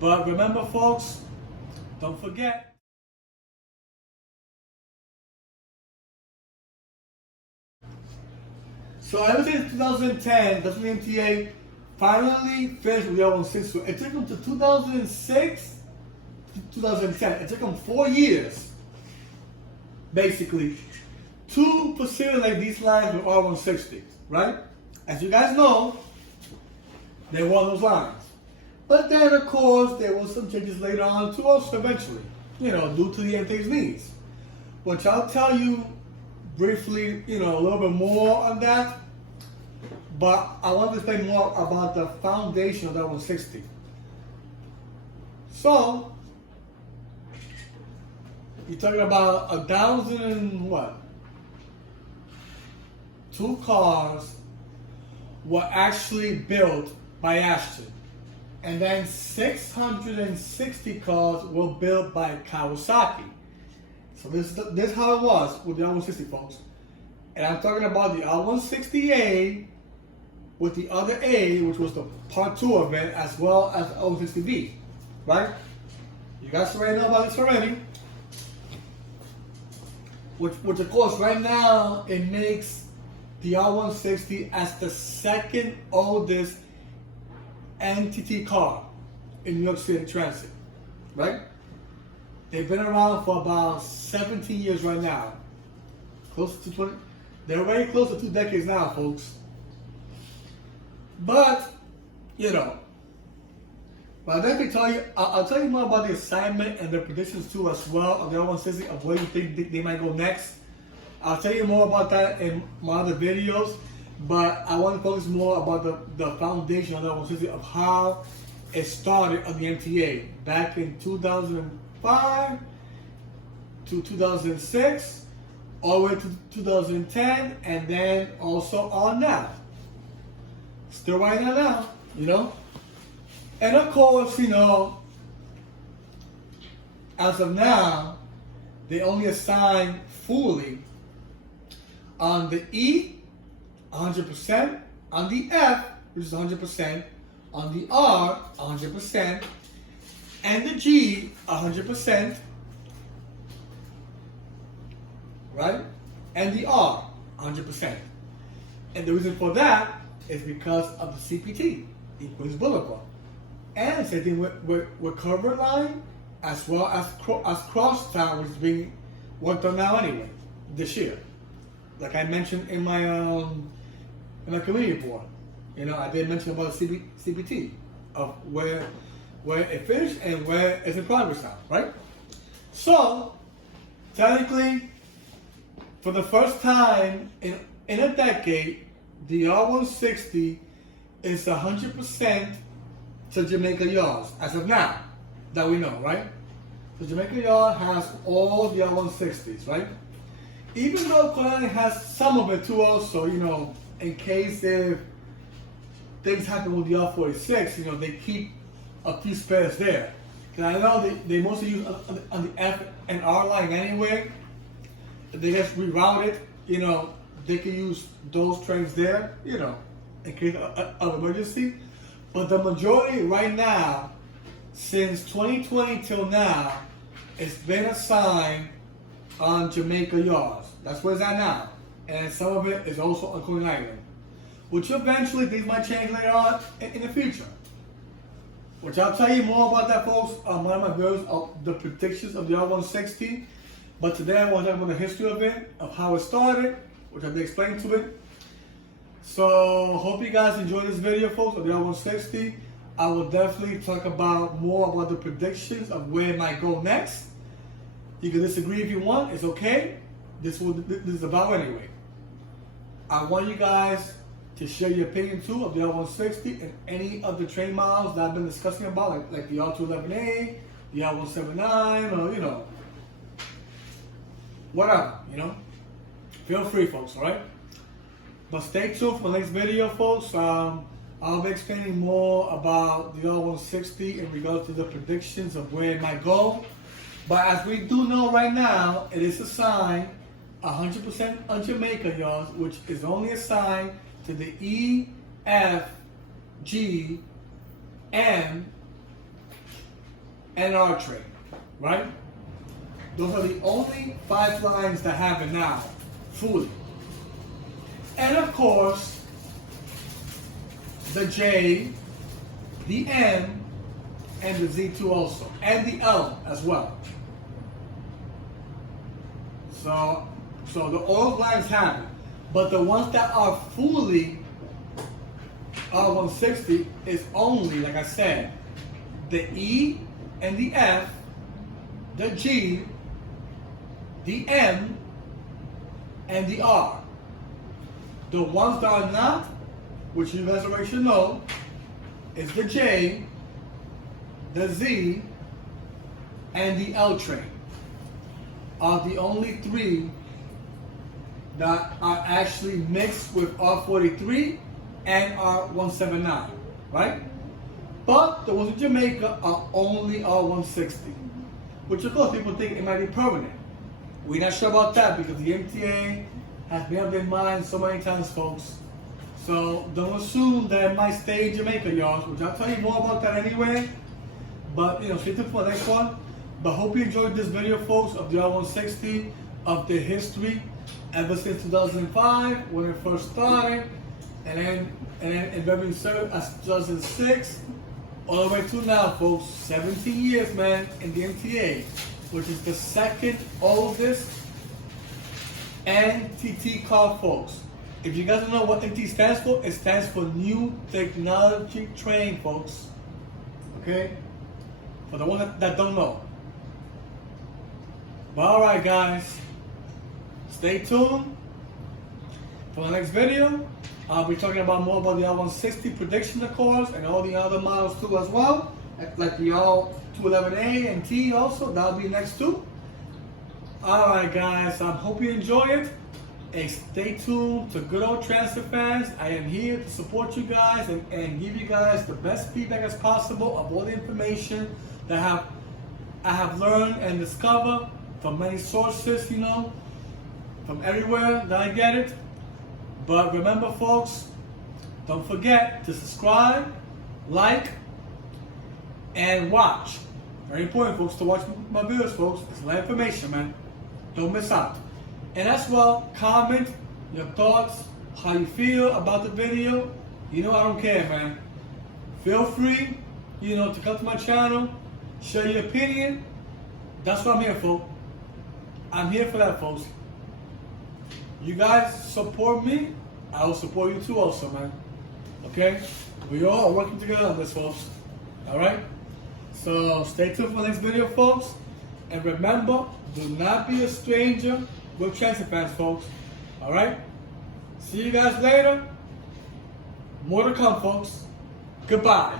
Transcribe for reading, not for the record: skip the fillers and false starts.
But remember, folks, don't forget. So ever since 2010, that's when MTA finally finished with the R160. It took them to 2006 to 2010. It took them 4 years, basically, to facilitate these lines with R160s, right? As you guys know, they were those lines. But then, of course, there was some changes later on too, also eventually, due to the MTA's needs. Which I'll tell you briefly, a little bit more on that. But I want to explain more about the foundation of that 160. So, you're talking about 2 cars were actually built by Ashton. And then 660 cars were built by Kawasaki. So this is how it was with the R160, folks. And I'm talking about the R160A with the other A, which was the part 2 of it, as well as the R160B, right? You guys already know about this already. Which of course, right now, it makes the R160 as the second oldest NTT car in New York City Transit, right? They've been around for about 17 years right now. Close to 20. They're very close to 2 decades now, folks. But, but I'll tell you more about the assignment and the predictions too as well of the R160 of where you think they might go next. I'll tell you more about that in my other videos, but I want to focus more about the foundation of the R160 of how it started on the MTA back in 2005 to 2006, all the way to 2010, and then also on now. Still right now, And of course, as of now, they only assign fully on the E, 100%, on the F, which is 100%, on the R, 100%, and the G, 100%, right? And the R, 100%. And the reason for that is because of the CPT, the Queens Boulevard. And same thing with Cover Line, as well as Crosstown, which is being worked on now anyway, this year. Like I mentioned in my community report, I did mention about the CPT of where it finished and where it's in progress now, right? So, technically, for the first time in a decade, the R160 is 100% to Jamaica Yards, as of now, that we know, right? So Jamaica Yard has all the R160s, right? Even though Kalani has some of it too also, in case if things happen with the R46, they keep a few spares there. And I know they mostly use on the F and R line anyway. They just reroute it, they can use those trains there, in case of emergency. But the majority right now, since 2020 till now, it's been assigned on Jamaica Yards. That's where it's at now. And some of it is also on Coney Island. Which eventually things might change later on in the future. Which I'll tell you more about that, folks, on one of my videos of the predictions of the R160. But today I want to talk about the history of it, of how it started, which I did explain to it. So, hope you guys enjoyed this video, folks, of the R160. I will definitely talk about more about the predictions of where it might go next. You can disagree if you want, it's okay. This is about anyway. I want you guys to share your opinion too of the R160 and any of the train models that I've been discussing about, like the R211A, the R179, or whatever, Feel free, folks, alright? But stay tuned for the next video, folks. I'll be explaining more about the R160 in regards to the predictions of where it might go. But as we do know right now, it is assigned 100% on Jamaica Yards, which is only assigned to the E, F, G, M, and R train, right? Those are the only 5 lines that have it now, fully. And of course, the J, the M, and the Z2 also, and the L as well. So the old lines have it, but the ones that are fully R160 is only, like I said, the E and the F, the G, the M, and the R. The ones that are not, which you guys already should know, is the J, the Z, and the L train. Are the only 3 that are actually mixed with R43 and R179, right? But the ones in Jamaica are only R160, which of course people think it might be permanent. We're not sure about that because the MTA has made up their mind so many times, folks. So don't assume that it might stay in Jamaica, y'all, which I'll tell you more about that anyway. But stay tuned for the next one. But hope you enjoyed this video, folks, of the R160, of the history ever since 2005 when it first started, and then in Beverly served as 2006, all the way to now, folks. 17 years, man, in the MTA, which is the second oldest NTT card, folks. If you guys don't know what NT stands for, it stands for New Technology Train, folks. Okay? For the ones that don't know. But alright, guys. Stay tuned for the next video. I'll be talking about more about the R160 prediction, of course, and all the other models too as well. Like the R211A and T also. That'll be next too. Alright, guys. I hope you enjoy it. And stay tuned to Good Old Transfer Fans. I am here to support you guys and give you guys the best feedback as possible of all the information that I have learned and discovered from many sources, from everywhere that I get it. But remember, folks, don't forget to subscribe, like, and watch. Very important, folks, to watch my videos, folks. It's a lot of information, man. Don't miss out. And as well, comment your thoughts, how you feel about the video. I don't care, man. Feel free, to come to my channel, share your opinion. That's what I'm here for. I'm here for that, folks. You guys support me, I will support you too also, man. Okay? We all are working together on this, folks. Alright? So stay tuned for the next video, folks. And remember, do not be a stranger with Transfer Fans, folks. Alright? See you guys later. More to come, folks. Goodbye.